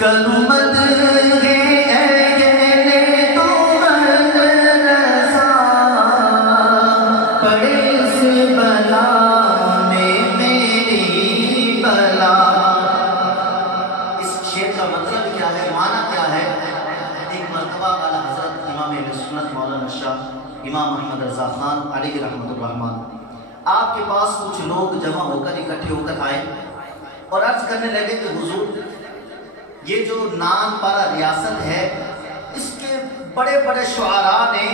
کلمت ہے تو رضا پڑے اس بلا میں میری بلا۔ اس شعر کا مطلب کیا ہے، معنی کیا ہے؟ ایک مرتبہ اعلیٰ حضرت امام اہل سنت مولانا شاہ امام احمد رضا خان علیہ رحمۃ الرحمن آپ کے پاس کچھ لوگ جمع ہو کر اکٹھے ہو کر آئے اور عرض کرنے لگے کہ حضور یہ جو نان پارا ریاست ہے اس کے بڑے بڑے شعراء نے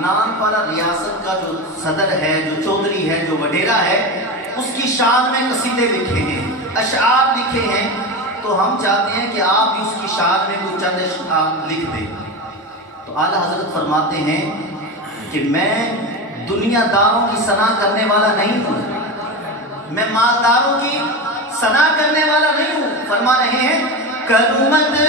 نان پارا ریاست کا جو صدر ہے، جو چودھری ہے، جو وڈیرا ہے، اس کی شان میں قصیدے لکھے ہیں، اشعار لکھے ہیں، تو ہم چاہتے ہیں کہ آپ بھی اس کی شان میں کچھ چند اشعار لکھ دیں۔ تو اعلیٰ حضرت فرماتے ہیں کہ میں دنیا داروں کی ثنا کرنے والا نہیں ہوں، میں مالداروں کی ثنا کرنے والا نہیں ہوں۔ فرما رہے ہیں کلمت